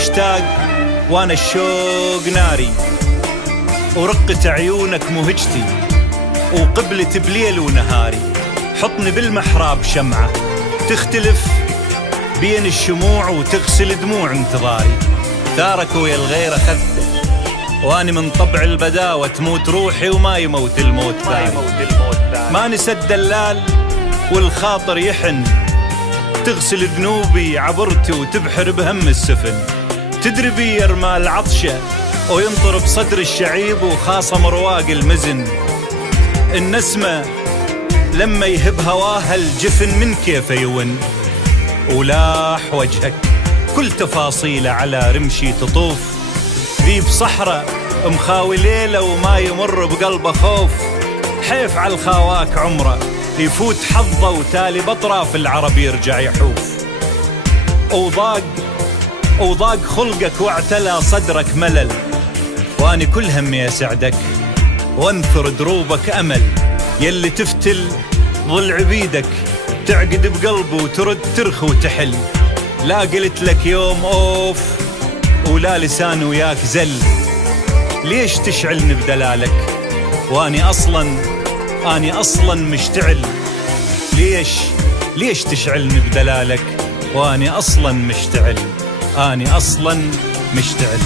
اشتاق وانا الشوق ناري، ورقة عيونك مهجتي وقبلة بليل ونهاري. حطني بالمحراب شمعة تختلف بين الشموع وتغسل دموع انتظاري. ثارك ويا الغير خذته واني من طبع البداوة تموت روحي وما يموت الموت ثاني. ما نسى الدلال والخاطر يحن، تغسل ذنوبي عبرتي وتبحر بهم السفن. تدري بي يرمى العطشة وينطر بصدر الشعيب وخاصم رواق المزن. النسمة لما يهب هواها الجفن من كيف يون، ولاح وجهك كل تفاصيله على رمشي تطوف. ذيب صحراء مخاوي ليلة وما يمر بقلبه خوف. حيف على الخاواك عمره يفوت حظه وتالي بطراف العرب يرجع يحوف. وضاق خلقك واعتلى صدرك ملل، واني كل همي اسعدك وانثر دروبك امل. يلي تفتل ظل عبيدك تعقد بقلبه وترد ترخ وتحل. لا قلت لك يوم اوف ولا لسان وياك زل. ليش تشعلني بدلالك واني اصلا مشتعل؟ ليش تشعلني بدلالك واني اصلا مشتعل؟ اني اصلا مشتعل.